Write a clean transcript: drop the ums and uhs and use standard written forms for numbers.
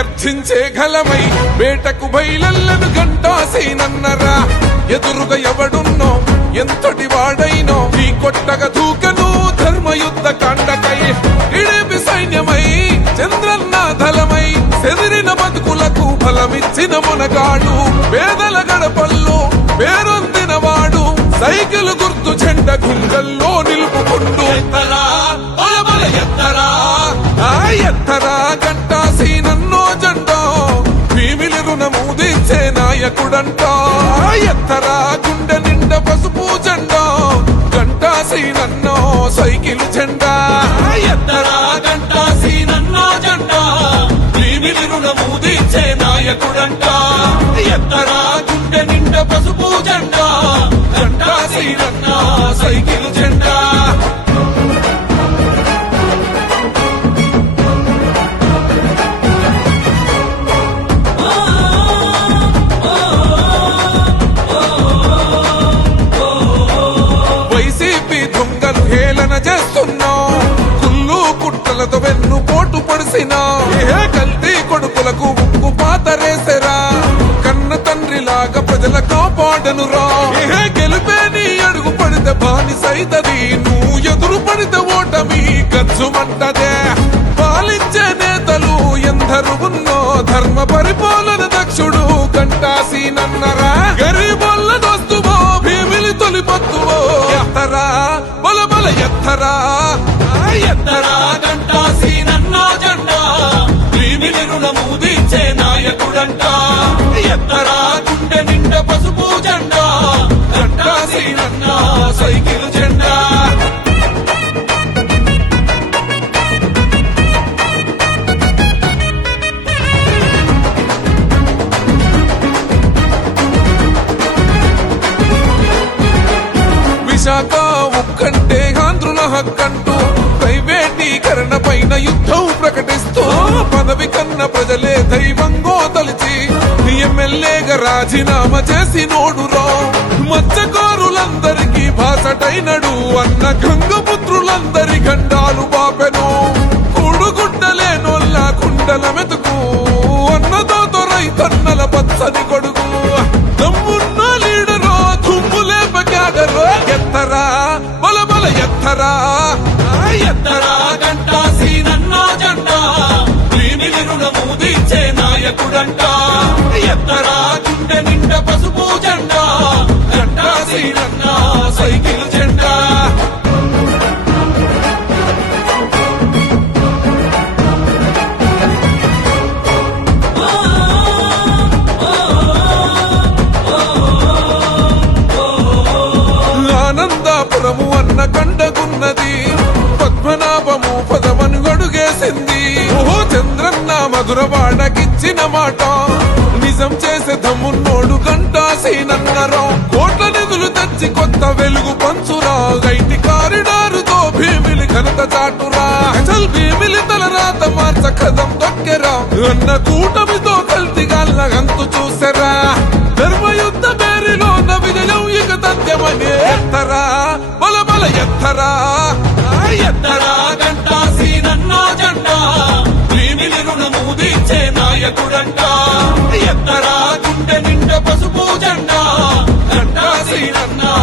గర్జించే గలమై వేటకు బయలెల్లను గంటాసీనన్నరా ఎదురుగా ఎవడున్నో ఎంతటి వాడైనో ఈ కొట్టగా దూకను ధర్మయుద్ధ కాండకై ఇడేపి సైన్యమై చంద్రన్న ధలమై చెదిరిన బతుకులకు ఫలమిచ్చిన మునగాడు పేదల గడపల్లో పేరొందిన వాడు సైకిల్ గుర్తు చెండ గుండెల్లో నిలుపుకుంటూ ఎత్తరా బలబల ఎత్తరా ఎత్తరా గంటాసీనన్నో జెండా భీమిలి రుణము తీర్చే నాయకుడంట ఎత్తరా గుండె నిండా పసుపు జెండా గంటాసీనన్నో సైకిల్ జెండా ఎత్తరా గంటాసీనన్నో జెండా భీమిలి రుణము తీర్చే నాయకుడంట ఎత్తరా గుండె నిండా పసుపు జెండా గంటాసీనన్నో సైకిల్ జెండా చేస్తున్నాం కుళ్ళు కుట్టలతో వెన్ను పోటు పడిసినా కల్తీ కొడుకులకు ఉక్కు పాతరేసరా కన్న తండ్రిలాగా ప్రజల కాపాడనురా గెలిపే నీ అడుగు పడితే బాని సైతది నువ్వు ఎదురు పడితే ఓటమి గచ్చుమంటదే పాలించే నేతలు ఎందరు ఉన్నో ధర్మ పరిపాలన దక్షుడు గంటాసీనన్నరా గరీబోళ్ళ దోస్తువో భీమిలి తొలిపొత్తువో ఎత్తరా బలబల ఎత్తరా ఎత్తరా గంటాసీనన్నో జెండా భీమిలి రుణము తీర్చే నాయకుడంట ఎత్తరా గుండె నిండా పసుపు జెండా గంటాసీనన్నో సైకిల్ జెండా విశాఖ ఉక్కంటే ఆంధ్రుల హక్కంటూ ప్రైవేటీకరణ పైన యుద్ధం ప్రకటిస్తూ పదవి కన్న ప్రజలే దైవంగో తలిచి ఎమ్మెల్యేగా రాజీనామా చేసి నోడురా మత్స్యకారులందరికీ బాసటైనడు అన్న గంగపుత్రులందరి గండాలు బాపెను కూడుగుడ్డలేనోళ్ళ కుండల మెతుకు అన్నదాతో రైతన్నల పచ్చని కొడుకు దమ్మున్న లీడరో తుమ్ములేప క్యాడరో ఎత్తరా బలబల ఎత్తరా ఎత్తరా గంటాసీనన్నో జెండా భీమిలి రుణము తీర్చే నాయకుడంట ఎత్తరా గుండె నిండా పసుపు జెండా గంటాసీనన్నో సైకిల్ జెండా ఆనందాపురము అన్న కండగున్నది పద్మనాభము పదమను గడుగేసింది ఓహో చంద్రన్న మధురవాడకిచ్చిన మాట నిజం చేసే దమ్మున్నోడు గంటాసీనన్నరా కోట్ల నిధులు తెచ్చి కొత్త వెలుగు పంచురా గైటి కారిడారుతో భీమిలి ఘనత చాటురా అసలు భీమిలి తలరాత మార్చ కదం దొక్కెరా అన్న కూటమితో కల్తీగాళ్ళ గంతు చూసెరా ధర్మయుద్ధ పేరులో విజయం ఇక తథ్యమని ఎత్తరా బలబల ఎత్తరా ఎత్తరా గంటాసీనన్నో జెండా భీమిలి రుణము తీర్చే నాయకుడంట ఎత్తరా గుండె నిండా పసుపు జెండా గంటాసీనన్నో